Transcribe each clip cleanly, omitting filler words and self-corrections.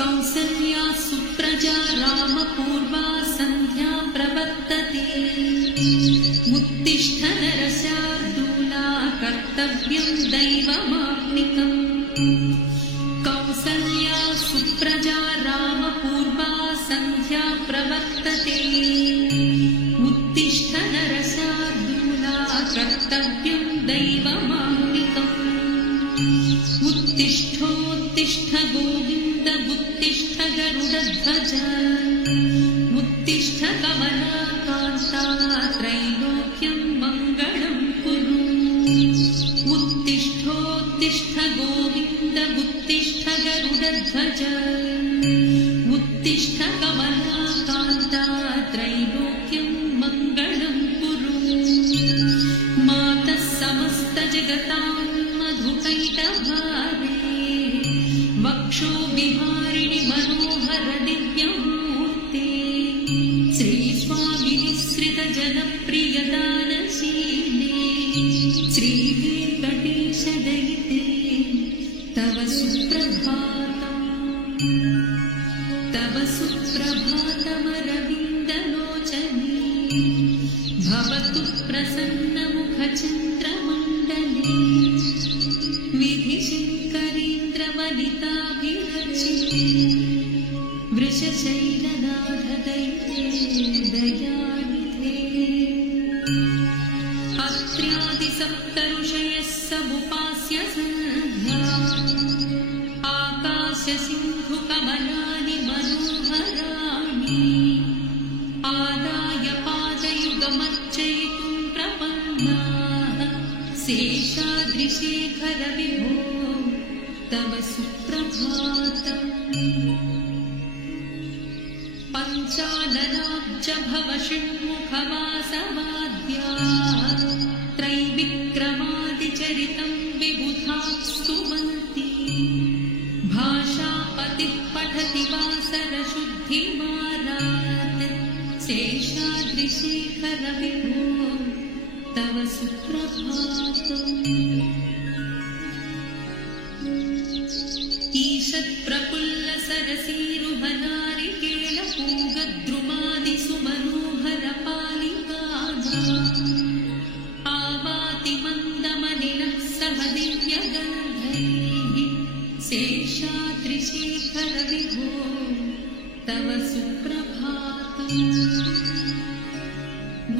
कौसल्या सुप्रजा रामपूर्वा सन्ध्या प्रवर्तते उत्तिष्ठ नरशार्दूला कर्तव्यं दैवमाप्निकम् कौसल्या सुप्रजा रामपूर्वा सन्ध्या प्रवर्तते उत्तिष्ठ नरशार्दूला कर्तव्यं दैवमाप्निकम् उत्तिष्ठोत्तिष्ठ गोविन्द उत्तिष्ठ गरुडध्वज उत्तिष्ठ कमलाकान्ता त्रैलोक्यं मङ्गलं कुरु उत्तिष्ठोत्तिष्ठ गोविन्द उत्तिष्ठ गरुडध्वज उत्तिष्ठ कमलाकान्ता त्रैलोक्यं मङ्गलं कुरु मातः समस्तजगतां मधुकैटभारे वक्षो विहारिणि मनोहर दिव्यमूर्ते श्रीस्वामिनिःसृतजनप्रियदानशीले श्रीवेङ्कटेशदयिते तव सुप्रभातमरविन्दलोचने भवतु प्रसन्नमुखचन्द्रमण्डले विधिशङ्करीन्द्रवनिताभिरचिते वृषशैलनाथदैते दयानिधे अत्र्यादिसप्तऋषयः समुपास्य सन्ध्या आकाशसिन्धुकमलानि मनोहराणि आदाय पादयुगमर्चयितुं प्रपन्नाः शेषाद्रिशेखर विभो तव सुप्रभातम् पञ्चाननाब्जभव षण्मुखवासवाद्याः त्रैविक्रमादिचरितं विबुधाः स्तुवन्ति भाषापतिः पठति वासरशुद्धिमारात् शेषाद्रिशेखर विभो तव सुप्रभातम् ईषत्प्रफुल्लसरसीरुहनारिकेलपूगद्रुमादिसुमनोहरपालिकानाम् आवाति मन्दमनिलः सह दिव्यगन्धैः शेषाद्रिशेखर विभो तव सुप्रभातम्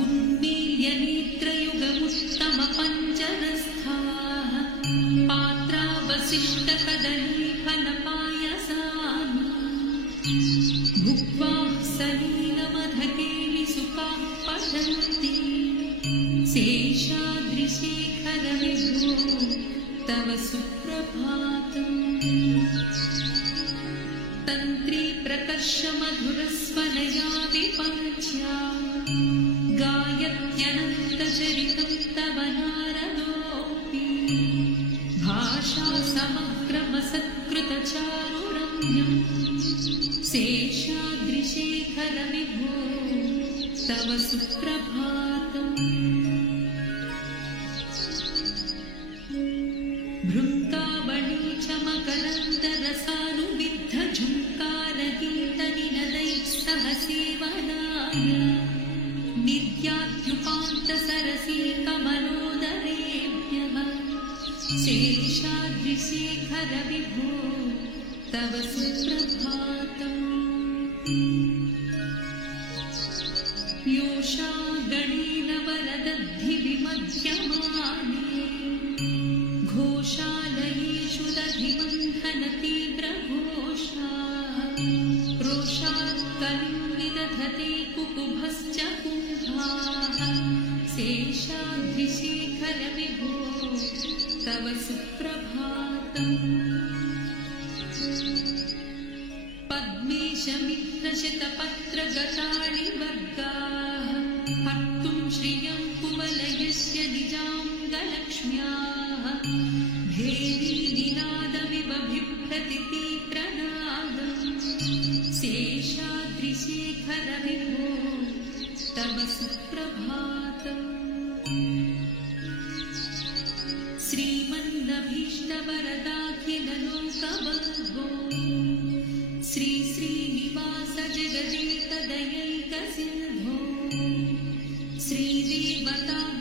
उन्मील्य नेत्रयुगमुत्तमपञ्चरस्थाः पात्रावशिष्टकदलीफलपायसान् भुक्त्वा सलीलमधकेलिसुखाः पठन्ति शेषाद्रिशेखर विभो तव सुप्रभातम् तन्त्री प्रकर्षमधुरस्वनया विपञ्च्या गायत्यनन्तचरितं तव नारदोऽपि भाषा समग्रमसत्कृतचारुरम्यं शेषाद्रिशेखर विभो तव सुप्रभातम् भृङ्कावणी च मकरन्दरसानुविद्धझुङ्कारगीतनिनदैः सह सेवनाय नित्याद्युपान्तसरसीकमलोदरेभ्यः शेषाद्रिशेखर विभो तव सुप्रभातम् योषा गणेन वरदद्धिविमध्यमाने घोषालयेषु दधिबन्धनतीव्रघोषा रोषात् कलिं विदधते कुकुभश्च कुम्भाः शेषाद्रिशेखर विभो तव सुप्रभातम् पद्मेशमित्रशतपत्रगतानि वर्गाः हर्तुं श्रियं कुवलयस्य निजाङ्गलक्ष्म्याः भेरीनिनादविबभिभ्रतिति प्रनादम् शेषाद्रिशेखर विभो तव सुप्रभातम् श्रीमन्नभीष्टवरदाखिललोकबन्धो सुमता